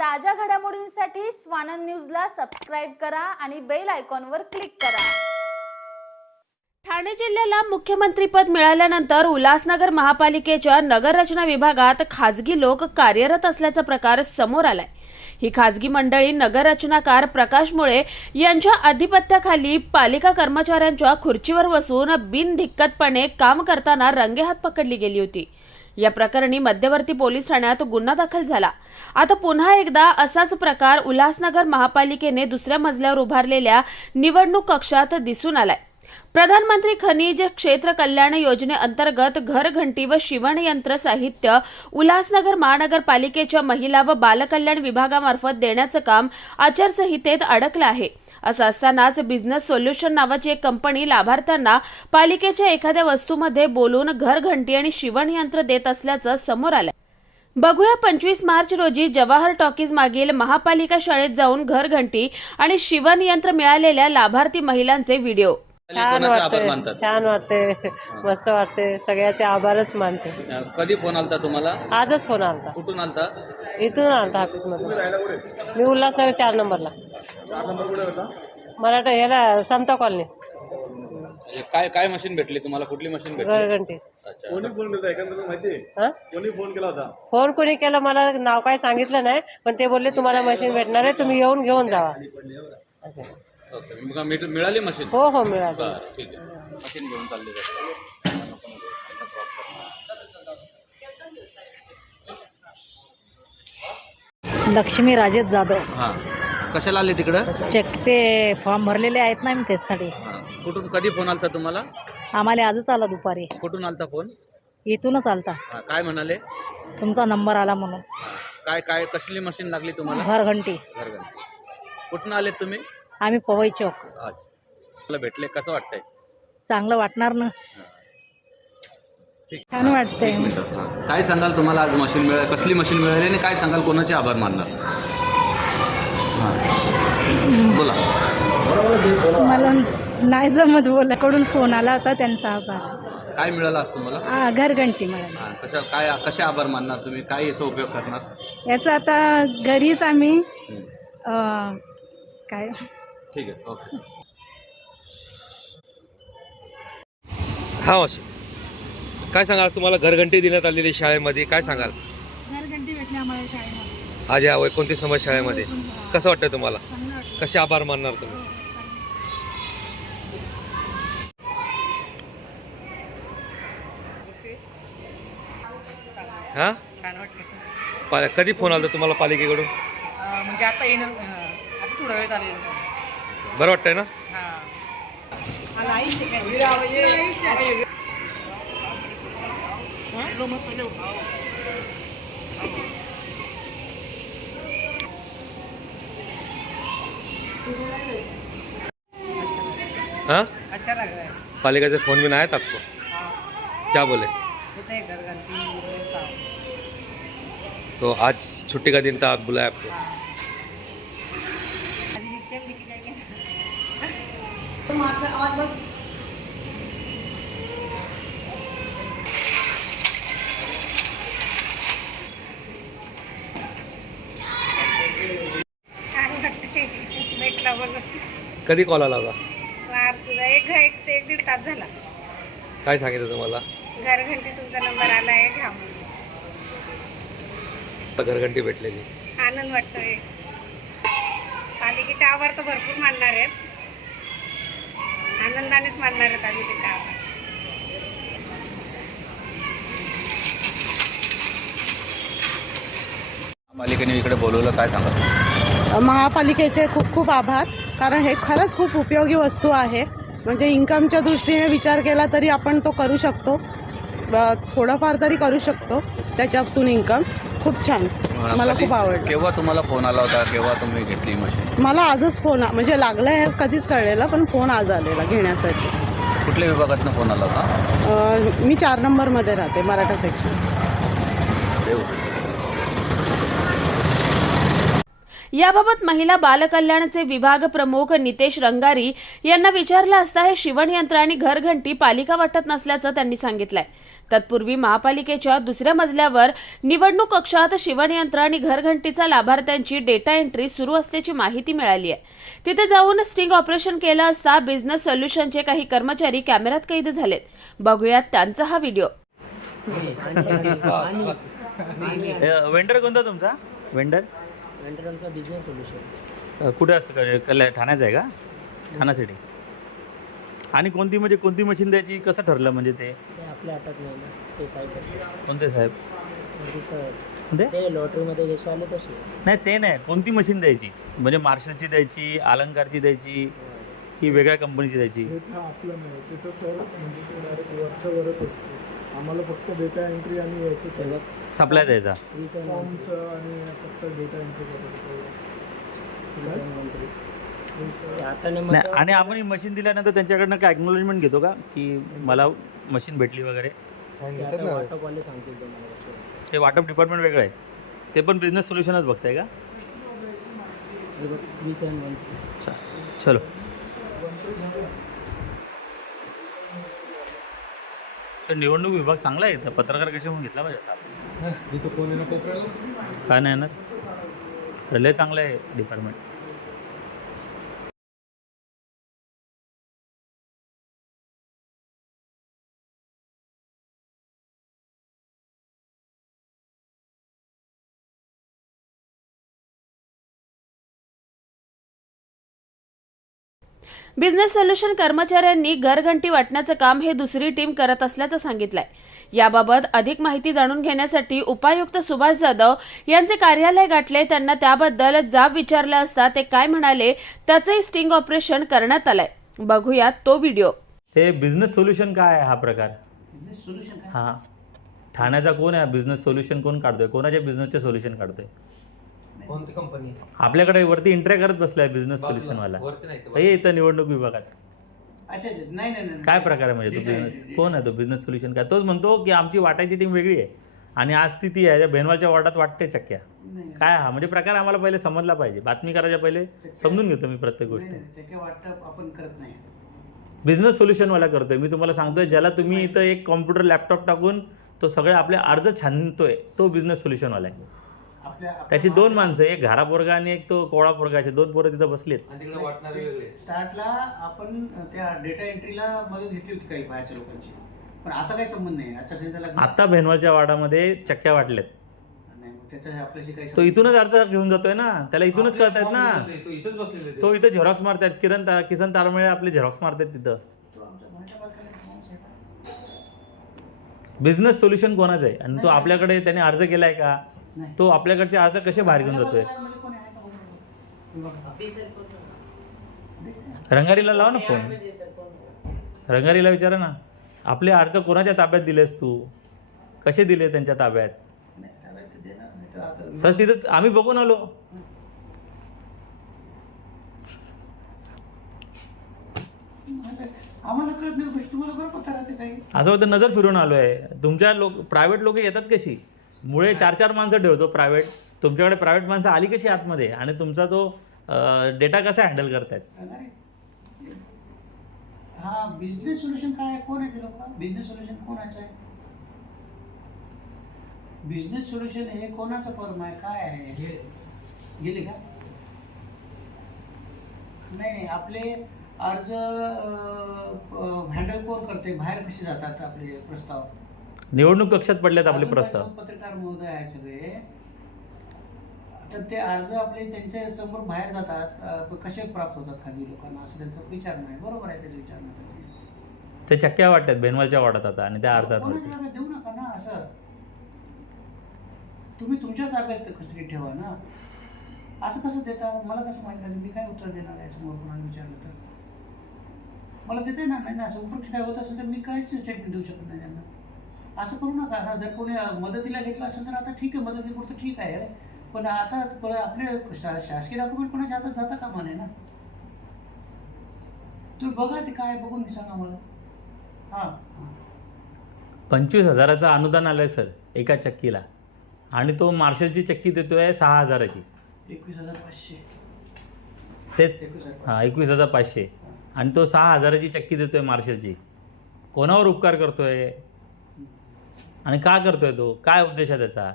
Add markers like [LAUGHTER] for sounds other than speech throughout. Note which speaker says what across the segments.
Speaker 1: ताज्या घडामोडींसाठी स्वानंद न्यूजला सबस्क्राईब करा आणि बेल आयकॉनवर क्लिक करा. ठाणे जिल्ह्याला मुख्यमंत्रीपद मिळाल्यानंतर उल्हासनगर महापालिकेच्या नगररचना विभागात खाजगी लोक कार्यरत असल्याचा प्रकार समोर आलाय. ही खाजगी मंडळी नगररचनाकार प्रकाश मुळे यांच्या अधिपत्याखाली पालिका कर्मचाऱ्यांच्या खुर्चीवर बसून बिनधिक्कतपणे काम करताना रंगेहात पकडली गेली होती. या प्रकरणी मध्यवर्ती पोलीस ठाण्यात गुन्हा दाखल झाला. आता पुन्हा एकदा असाच प्रकार उल्हासनगर महापालिकेने दुसऱ्या मजल्यावर उभारलेल्या निवडणूक कक्षात दिसून आलाय. प्रधानमंत्री खनिज क्षेत्र कल्याण योजनेअंतर्गत घरघंटी व शिवणयंत्र साहित्य उल्हासनगर महानगरपालिकेच्या महिला व बालकल्याण विभागामार्फत देण्याचं काम आचारसंहितेत अडकलं आहे. असं असतानाच बिझनेस सोल्युशन नावाची एक कंपनी लाभार्थ्यांना पालिकेच्या एखाद्या वस्तूमध्ये बोलून घरघंटी आणि शिवणयंत्र देत असल्याचं समोर आलं बघूया पंचवीस मार्च रोजी जवाहर टॉकीज मागील महापालिका शाळेत जाऊन घरघंटी आणि शिवणयंत्र मिळालेल्या लाभार्थी महिलांचे व्हिडिओ.
Speaker 2: छान कोणाचे आभार वाटते मानतात? छान वाटते मस्त वाटते सगळ्याचे आभारच मानते. अ, कधी फोन आलता तुम्हाला? आजच फोन आलता. कुठून आलता? इथून आलता ऑफिस मधून मी उल्हासनगर चार नंबरला. मराठा ह्याला समता कॉलनी. म्हणजे काय काय मशीन भेटली तुम्हाला? कुठली मशीन भेटली? घरघंटी अच्छा. कोणी फोन केला एकंदरीत माहिती आहे? हा? कोणी फोन केला होता? फोन कोणी केला? मला नाव काय सांगितलं नाही पण ते बोलले तुम्हाला मशीन भेटणार आहे तुम्ही येऊन घेऊन जावा. असं. ओके. मग मिळ- मिळाली मशीन हो हो मिळालं. बरं ठीक आहे. मशीन घेऊन चालले. लक्ष्मी राजेश जाधव. हा. कशाला आले तिकडं? चेक ते फॉर्म भरलेले आहेत ना मी त्याच्यासाठी हा. कुठून कधी फोन आलता तुम्हाला? आम्हाला आजच आला दुपारी. कुठून आलता फोन? इथूनच आलता. हा, काय म्हणाले? तुमचा नंबर आला म्हणून. काय काय कसली मशीन लागली तुम्हाला? घरघंटी. घरगंटी कुठून आले तुम्ही? आम्ही पवई चौक. अच्छा. मला भेटले कसं वाटतंय? चांगलं वाटणार ना? ठीक. छान वाटतंय. मिनिट. काय सांगाल तुम्हाला आज मशीन मिळाली? कसली मशीन मिळाली आणि काय सांगाल कोणाचे आभार मानणार? हा. बोला. मला नाही जमत बोलाकडून फोन आला होता त्यांचा आभार. काय मिळालं आज तुम्हाला? हा घरघंटी मिळाली. हा, कशा काय कसे आभार मानणार तुम्ही? काय याचा उपयोग करणार? याचा आता घरीच आम्ही हं. अं, काय? ठीक आहे. ओके. हा मावशी. काय सांगाल? तुम्हाला घरघंटी देण्यात आलेली शाळेमध्ये काय सांगाल? घरघंटी भेटली आम्हाला शाळेमध्ये. आज या एकोणतीस नंबर शाळेमध्ये. कसं वाटतं तुम्हाला? कसे आभार मानणार तुम्ही? हा छान वाटलं. पा- कधी फोन आला तुम्हाला पालिकेकडून? म्हणजे आता येणं आता थोडा वेळ आलेलं बरं वाटतंय ना? हाँ? अच्छा लग रहा है पालिका से फ़ोन भी ना आया था आपको? क्या बोले? तो आज छुट्टी का दिन था, आप बुलाया आपको? भेटला बघ कधी कॉल आला होता? तुझा एक एक ते एक दीड तास झाला. काय सांगितलं तुम्हाला? घरघंटी तुमचा नंबर आला आहे घ्या म्हणून. घरघंटी भेटलेली. आनंद वाटतोय. पालिकेचे आभार तर भरपूर मानणार आहेत. आनंदानेच मानणार आहेत आम्ही त्याचे आभार पालिकेने इकडे बोलवलं काय सांगाल? महापालिकेचे खूप खूप आभार कारण हे खरंच खूप उपयोगी वस्तू आहे. म्हणजे इन्कमच्या दृष्टीने विचार केला तरी आपण तो करू शकतो. थोडंफार तरी करू शकतो त्याच्यातून इन्कम खूप छान. मला कधी- खूप आवडलं. केव्हा तुम्हाला फोन आला होता? केव्हा तुम्ही घेतली मशीन? मला आजच फोन म्हणजे लागलं हे कधीच कळलेलं पण फोन आज आलेला घेण्यासाठी. कुठल्या विभागातनं फोन आला होता? अं, मी चार नंबरमध्ये राहते मराठा सेक्शन देव.
Speaker 1: याबाबत महिला बालकल्याणचे विभाग प्रमुख नितेश रंगारी यांना विचारलं असता हे शिवणयंत्र आणि घरघंटी पालिका वाटत नसल्याचं त्यांनी सांगितलंय. तत्पूर्वी महापालिकेच्या दुसऱ्या मजल्यावर निवडणूक कक्षात शिवणयंत्र आणि घरघंटीचा लाभार्थ्यांची डेटा एंट्री सुरू असल्याची माहिती मिळाली आहे. तिथे जाऊन स्टिंग ऑपरेशन केलं असता बिझनेस सोल्युशनचे काही कर्मचारी कॅमेऱ्यात कैद झालेत. बघूयात त्यांचा हा व्हिडिओ
Speaker 2: वेंडर कोणता तुमचा? वेंडर वेंडर आमचा बिझनेस सोल्युशन कुठे असतं? ठाण्याचं आहे का? ठाणा सिटी आणि कोणती म्हणजे कोणती मशीन द्यायची? कसं ठरलं म्हणजे ते? ते आपल्या हातात नाही ना. ते साहेब कोणते साहेब? कोणते? ते लॉटरीमध्ये जसे आले तसे. नाही ते नाही. कोणती मशीन द्यायची? म्हणजे मार्शलची द्यायची अलंकारची द्यायची की वेगळ्या कंपनीची द्यायची? तिथं आपलं नाही. तिथं सर म्हणजे ते वरच्या वरच असते. आम्हाला फक्त डेटा एंट्री आणि याचंच आहे सप्लाय द्यायचा. फॉर्मचं आणि फक्त डेटा एंट्री करायचं. नाही आणि आपण ही मशीन दिल्यानंतर त्यांच्याकडनं काय अॅक्नॉलेजमेंट घेतो का? की मला मशीन भेटली वगैरे? वाटपवाले सांगतील तुम्हाला कसं ते वाटप डिपार्टमेंट वेगळं आहे. ते पण बिझनेस सोल्युशनच बघताय का? बघ थ्री सेवन वन चा- चलो. तर निवडणूक विभाग चांगला आहे इथं. पत्रकार कसे म्हणून घेतला पाहिजे आता. काय नाही ना लय चांगलं आहे डिपार्टमेंट
Speaker 1: बिझनेस सोल्युशन कर्मचाऱ्यांनी घरघंटी वाटण्याचं काम हे दुसरी टीम करत असल्याचं सांगितलंय. याबाबत अधिक माहिती जाणून घेण्यासाठी उपायुक्त सुभाष जाधव यांचे कार्यालय गाठले. त्यांना त्याबद्दल जाब विचारला असता ते काय म्हणाले त्याचंही स्टिंग ऑपरेशन करण्यात आलंय. बघूयात तो व्हिडिओ.
Speaker 2: ते बिझनेस सोल्युशन काय आहे हा प्रकार? हां. ठाण्याचा कोण आहे? बिझनेस सोल्युशन कोण काढतोय? कोणाच्या बिझनेसचे सोल्युशन काढतोय? कोणती कंपनी आपल्याकडे वरती इंट्रे करत बसलाय बिझनेस सोल्युशनवाला वरती नाही हे इथं निवडणूक विभागात. अच्छा अच्छा. नाही नाही नाही. काय प्रकार आहे म्हणजे तो बिझनेस कोण आहे तो बिझनेस सोल्युशन काय? तोच म्हणतो की आमची वाटायची टीम वेगळी आहे. आणि आज ती ती आहे. बेनवालच्या वॉर्डात वाटते चक्क्या. काय हा? म्हणजे प्रकार आम्हाला पहिले समजला पाहिजे. बातमी करायच्या पहिले समजून घेतो मी प्रत्येक गोष्ट. वाटप आपण करत नाही. बिझनेस सोल्युशनवाला करतोय. मी तुम्हाला सांगतोय ज्याला तुम्ही इथं एक कॉम्प्युटर लॅपटॉप टाकून तो सगळे आपले अर्ज छानतोय तो बिझनेस सोल्युशनवाला आहे. आपल्या त्याची दोन माणसं एक घारा पोरगा आणि एक तो कोवळा पोरगा असे दोन पोरं तिथं बसलेत. आणि तिकडे वाटणारे वेगळे. स्टार्टला आपण त्या डेटा एंट्रीला मदत घेतली होती काही बाहेरच्या लोकांची. पण आता काही संबंध नाही. आचारसंहिता आता भेनवालच्या वाडामध्ये चक्क्या वाटल्यात. नाही मग त्याच्या आपल्याशी काही तो इथूनच अर्ज घेऊन जातोय ना. त्याला इथूनच कळतायत ना. तो इथंच बसलेले ते. तो इथं झेरॉक्स मारतात. किरण ता- किसन तारमळे आपले झेरॉक्स मारतात तिथं. बिझनेस सोल्युशन कोणाचं आहे? आणि तो आपल्याकडे त्याने अर्ज केलाय का? तो आपल्याकडचे अर्ज कसे बाहेर घेऊन जातोय? रंगारीला लाव ना फोन. रंगारीला विचारा ना. आपले अर्ज कोणाच्या ताब्यात दिलेस तू? कसे दिले त्यांच्या ताब्यात? सर तिथं आम्ही बघून आलो. असं होतं नजर फिरून आलोय. तुमच्या लोक प्रायव्हेट लोक येतात कशी? मुळे चार चार माणसं ठेवतो प्रायव्हेट तुमच्याकडे प्रायव्हेट माणसं आली कशी आतमध्ये? आणि तुमचा तो डेटा कसा हँडल करतायत? हा बिझनेस सोल्युशन काय आहे? कोण आहे ते लोक? बिझनेस सोल्युशन कोणाचं आहे? बिझनेस सोल्युशन हे कोणाचं फॉर्म आहे? काय आहे? गेले का? नाही आपले अर्ज हँडल कोण करते बाहेर कसे जातात आपले प्रस्ताव? निवडणूक कक्षात पडलेत आपले प्रस्ताव. पत्रकार महोदय आहेत सगळे. तर ते अर्ज आपले त्यांच्यासमोर बाहेर जातात. कसे प्राप्त होतात खाजगी लोकांना? असं त्यांचा विचार नाही. बरोबर आहे त्याचं विचार ते चक्क्या वाटतात बेनवालच्या वाटत आता आणि त्या अर्जात देऊ नका ना असं. तुम्ही तुमच्या ताब्यात कसरी ठेवा ना. असं कसं देता? मला कसं माहीत नाही. मी काय उत्तर देणार आहे समोर कोणाला विचारलं तर? मला देता येणार नाही ना. असं उपरोक्ष काय होत असेल तर मी काहीच स्टेटमेंट देऊ शकत नाही त्यांना. असं करू नका. ना जर कोणी मदतीला घेतलं असेल तर आता ठीक आहे मदतीपुरतं ठीक आहे. पण आता आपले शा- शासकीय डॉक्युमेंट कोणाच्या हातात जाता कामा नये ना? तुम्ही बघा ते काय बघून सांगा मला. हां. पंचवीस हजाराचं अनुदान आलंय सर एका चक्कीला. आणि तो मार्शलची चक्की देतोय सहा हजाराची. एकवीस हजार पाचशे. तेच हां एकवीस हजार पाचशे. आणि तो सहा हजाराची चक्की देतोय मार्शलची. कोणावर उपकार करतोय? आणि का करतोय तो? काय उद्देश आहे त्याचा?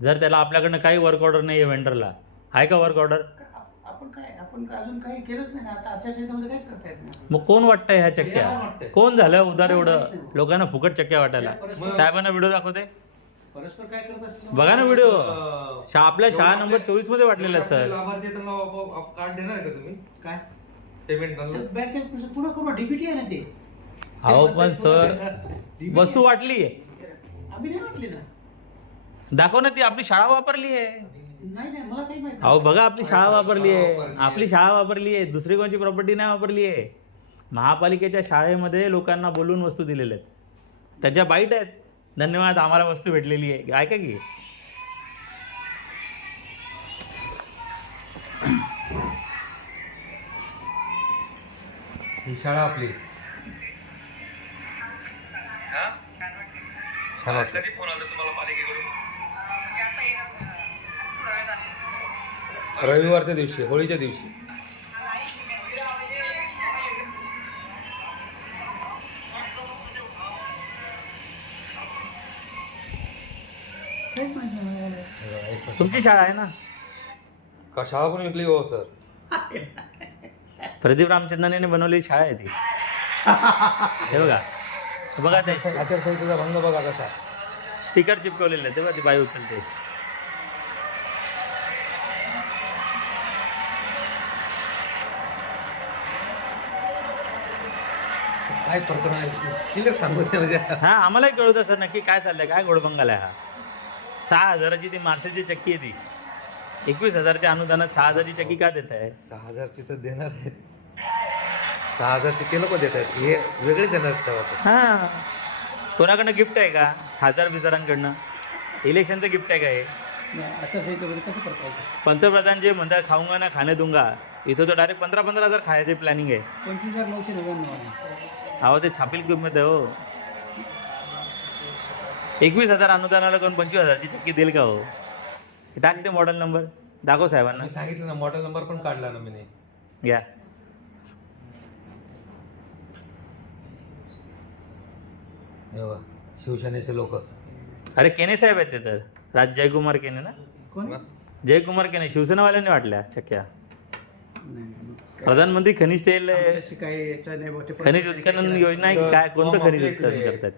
Speaker 2: जर त्याला आपल्याकडनं काही वर्क ऑर्डर नाही आहे वेंडरला आहे का वर्क ऑर्डर आपण काय आपण अजून काही केलंच नाही ना? आता आचारसंहितेमध्ये काहीच करता येत नाही. मग कोण वाटतंय ह्या चक्क्या. कोण झालं उदार एवढं? लोकांना फुकट चक्क्या वाटायला. साहेबांना व्हिडिओ दाखवते. परस्पर काय करत असतील? बघा ना व्हिडिओ शा आपल्या शाळा नंबर चोवीसमध्ये वाटलेला आहे सर. लाभार्थी आहेत, त्यांना आप- आप- कार्ड देणार आहे का तुम्ही? काय? पेमेंट बँकेत पुन्हा आहे ना ते? अहो पण सर वस्तू वाटली आहे आम्ही नाही वाटले ना? दाखव ना ती आपली शाळा वापरली आहे. नाही नाही मला काही माहिती अहो बघा आपली शाळा वापरली आहे. आपली शाळा वापरली आहे. दुसरी कोणची प्रॉपर्टी नाही वापरली आहे. महापालिकेच्या शाळेमध्ये लोकांना बोलून वस्तू दिलेल्या आहेत. त्याच्या बाईट आहेत. धन्यवाद आम्हाला वस्तू भेटलेली आहे. ऐका की. ही शाळा आपली. छान वाटलं. कधी फोन आला तुम्हाला पालिकेकडून? रविवारच्या दिवशी होळीच्या दिवशी. तुमची शाळा आहे ना? का शाळा पण विकली हो सर? प्रदीप रामचंद्रने बनवलेली शाळा आहे ती. [LAUGHS] हे बघा. हे बघा ते. आचारसंहितेचा भंग बघा कसा. स्टिकर चिपकवलेलं आहे ते बघा ती बाई उचलते. काय प्रकरण आहे? क्लिअर सांगू म्हणजे. हा आम्हालाही कळत सर नक्की काय चाललंय काय घोडबंगाल आहे हा. सहा हजाराची ती मार्शलची चक्की आहे ती. एकवीस हजारच्या अनुदानात सहा हजारची चक्की का देत आहे सहा हजारची तर देणार आहेत. सहा हजारची ते लोक देत आहेत. हे वेगळे देणार आहेत का वापस हा. कोणाकडनं गिफ्ट आहे का? खासदार बिजारांकडनं. इलेक्शनचं गिफ्ट आहे का हे? पंतप्रधान जे म्हणतात खाऊंगा ना खाणे दूंगा. इथं तर डायरेक्ट पंधरा पंधरा हजार खायचे प्लॅनिंग आहे. पंचवीस हजार नऊशे नव्याण्णव अहो ते छापील किंमत आहे हो. एकवीस हजार अनुदानाला कोण पंचवीस हजारची चक्की देईल का हो? टाक ते मॉडेल नंबर दाखव साहेबांना. मी सांगितलं ना मॉडेल नंबर पण काढला ना मी. या. हे बघा शिवसेनेचे लोक. अरे केने साहेब आहेत ते तर. राज जयकुमार केने ना? कोण? जयकुमार केने शिवसेनावाल्यांनी वाटल्या नाही. प्रधानमंत्री खनिज तेल काही नाही खनिज उत्खनन. योजना आहे काय कोणतं फॉर्म खनिज उत्खनन करतात?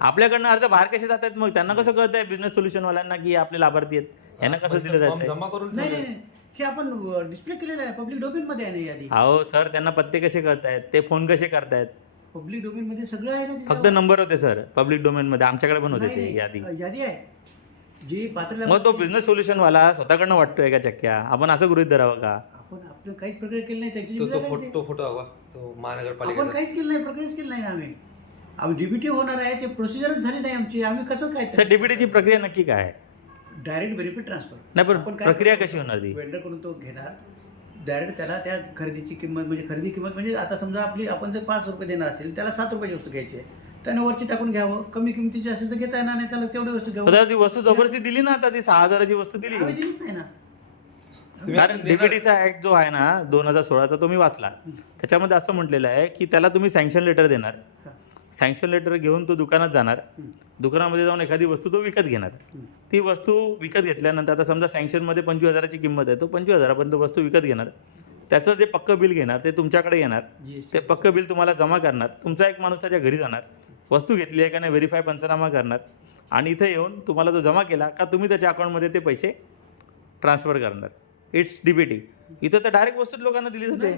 Speaker 2: आपल्याकडनं अर्ज बाहेर कसे जातात मग? त्यांना कसं कळत आहे बिझनेस सोल्युशनवाल्यांना की आपले लाभार्थी आहेत? यांना कसं दिलं फॉर्म जातं जमा करून नाही ठेवले. नाही नाही. हे आपण डिस्प्ले केलेलं आहे पब्लिक डोमेन मध्ये आहे ना यादी. अहो सर त्यांना पत्ते कसे कळतायत? ते फोन कसे करतायत? पब्लिक डोमेन मध्ये सगळं आहे ना फक्त त्याच्यावर. नंबर होते सर. पब्लिक डोमेन मध्ये. आमच्याकडे पण होते नाही, ते नाही, यादी. यादी आहे. जी पात्र मग तो बिझनेस सोल्युशन वाला स्वतःकडनं वाटतोय का चक्क्या? आपण असं गृहित धरावं का? आपण आपलं काहीच प्रक्रिया केली नाही त्याची तो तो जिम्मेदारी फोटो आहे तो फोटो हवा. तो. आपण महानगरपालिकेचा काहीच केलं नाही प्रक्रियाच केली नाही ना आम्ही. आम्ही डीबीटी होणार आहे ते प्रोसिजरच झाली नाही आमची. आम्ही कसं काय सर डीबीटीची प्रक्रिया नक्की काय? आहे डायरेक्ट बेनिफिट ट्रान्सफर नाही पण आपण काय प्रक्रिया? कशी होणार ती? वेंडरकडून तो घेणार. डायरेक्ट त्याला त्या खरेदीची किंमत म्हणजे खरेदी किंमत म्हणजे आता समजा आपली आपण जर पाच रुपये देणार असेल त्याला सात रुपयाची वस्तू घ्यायची आहे. त्यानं वरची टाकून घ्यावं कमी किमतीची असेल तर घेता येणार नाही त्याला तेवढी वस्तू घ्यावं. ती वस्तू जबरदस्ती दिली ना आता ती सहा हजाराची वस्तू दिली. दिलीच नाही ना. कारण डीबीटीचा ऍक्ट जो आहे ना दोन हजार सोळाचा तो मी वाचला. त्याच्यामध्ये असं म्हटलेलं आहे की त्याला तुम्ही सँक्शन लेटर देणार. सँक्शन लेटर घेऊन तो दुकानात जाणार. दुकानामध्ये जाऊन एखादी वस्तू तो विकत घेणार. ती वस्तू विकत घेतल्यानंतर आता समजा सँक्शनमध्ये पंचवीस हजाराची किंमत आहे तो पंचवीस हजारापर्यंत वस्तू विकत घेणार. त्याचं जे पक्कं बिल घेणार ते तुमच्याकडे येणार. ते पक्कं बिल तुम्हाला जमा करणार. तुमचा एक माणूस त्याच्या घरी जाणार. वस्तू घेतली आहे का नाही व्हेरीफाय पंचनामा करणार. आणि इथे येऊन तुम्हाला तो जमा केला का तुम्ही त्याच्या अकाउंटमध्ये ते पैसे ट्रान्सफर करणार. इट्स डीबीटी इथं तर डायरेक्ट वस्तू लोकांना दिली जाते.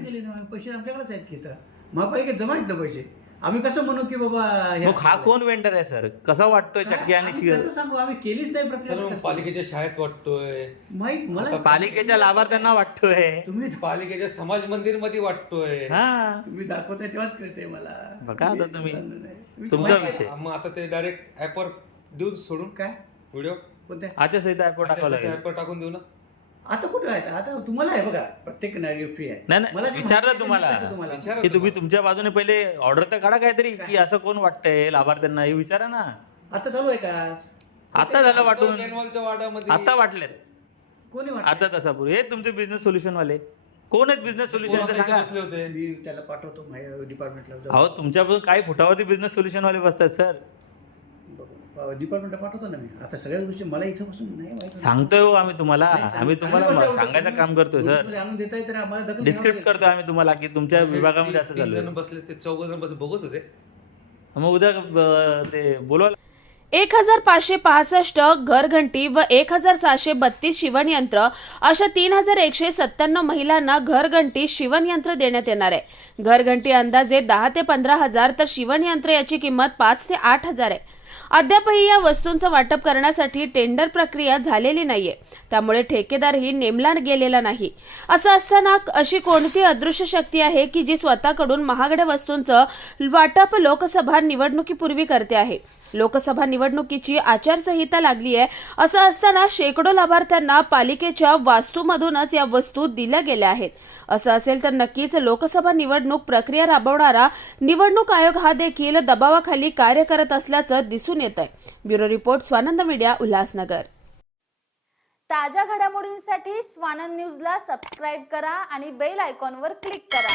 Speaker 2: पैसे आमच्याकडेच आहेत की महापालिकेत जमा आहेत पैसे. आम्ही कसं म्हणू की बाबा हे मग हा कोण वेंडर आहे सर कसा वाटतोय काय? चक्की आणि आम्ही कसं सांगू? आम्ही केलीच नाही सर प्रक्रिया कसं? पालिकेच्या शाळेत वाटतोय. माहीत मला पालिकेच्या लाभार्थ्यांना वाटतोय. तुम्ही [LAUGHS] पालिकेच्या समाज मंदिरमध्ये वाटतोय. हा. तुम्ही दाखवताय तेव्हाच कळते मला. बघा आता तुम्ही मी तुमचा विषय. मग आता ते डायरेक्ट ऍपवर देऊ सोडून. काय? व्हिडिओ कोणत्या? आचारसंहिता ऍपवर टाकावं लागेल. ऍपवर टाकून देऊ ना. आता कुठे आहे? आता तुम्हाला आहे बघा प्रत्येक नागरिक फ्री आहे. नाही नाही जे विचारलं माहिती तुम्हाला. की तुम्ही तुमच्या बाजूने पहिले ऑर्डर तर काढा काहीतरी की असं कोण वाटतंय? लाभार्थ्यांना हे विचारा ना. आता चालू आहे का? आता झालं वाटून. बेनवालच्या वार्डामध्ये आता वाटलेत. कोणी वाटत अर्धा तासापूर्वी हे तुमचे बिझनेस सोल्युशन वाले. कोण आहेत बिझनेस सोल्युशन कोण इथे सांगा. बसले होते? मी त्याला पाठवतो डिपार्टमेंटला अहो तुमच्या काही फुटावरती बिझनेस सोल्युशन वाले बसतात सर डिपार्टमेंटला पाठवतो ना मी. आता सगळ्याच गोष्टी मला इथं बसून नाही माहिती. सांगतोय हो आम्ही तुम्हाला. नाही, सांग- आम्ही तुम्हाला आम्ही म- बोलतो, सांगायचं काम करतोय सर पोलीसमध्ये आणून देताय तर आम्हाला दखल घ्यावी डिस्क्रिप्ट लागेल. करतोय आम्ही तुम्हाला की तुमच्या विभागामध्ये असं तीन चालू
Speaker 1: जण आहे बसले ते चौघ जण बसले बोगस होते. मग उद्या अं, ते बोलवा. एक हजार पाचशे पासष्ट घरघंटी व एक हजार सहाशे बत्तीस शिवणयंत्र अशा तीन हजार एकशे सत्त्याण्णव महिलांना घरघंटी शिवणयंत्र देण्यात येणार आहे. घरघंटी अंदाजे दहा ते पंधरा हजार तर शिवणयंत्र याची किंमत पाच ते आठ हजार आहे. अद्यापही या वस्तूंचं वाटप करण्यासाठी टेंडर प्रक्रिया झालेली नाहीये. त्यामुळे ठेकेदारही नेमला गेलेला नाही. असं असताना अशी कोणती अदृश्य शक्ती आहे की जी स्वतःकडून महागड्या वस्तूंचं वाटप लोकसभा निवडणुकीपूर्वी करते आहे? लोकसभा निवडणुकीची आचारसंहिता लागली आहे. असं असताना शेकडो लाभार्थ्यांना पालिकेच्या वास्तूमधूनच या वस्तू दिल्या गेल्या आहेत. असं असेल तर नक्कीच लोकसभा निवडणूक प्रक्रिया राबवणारा निवडणूक आयोग हा देखील दबावाखाली कार्य करत असल्याचं दिसून येत आहे bureau report Swanand media Ulhasnagar. ताज्या घडामोडींसाठी स्वानंद न्यूजला सबस्क्राईब करा आणि बेल आयकॉनवर क्लिक करा.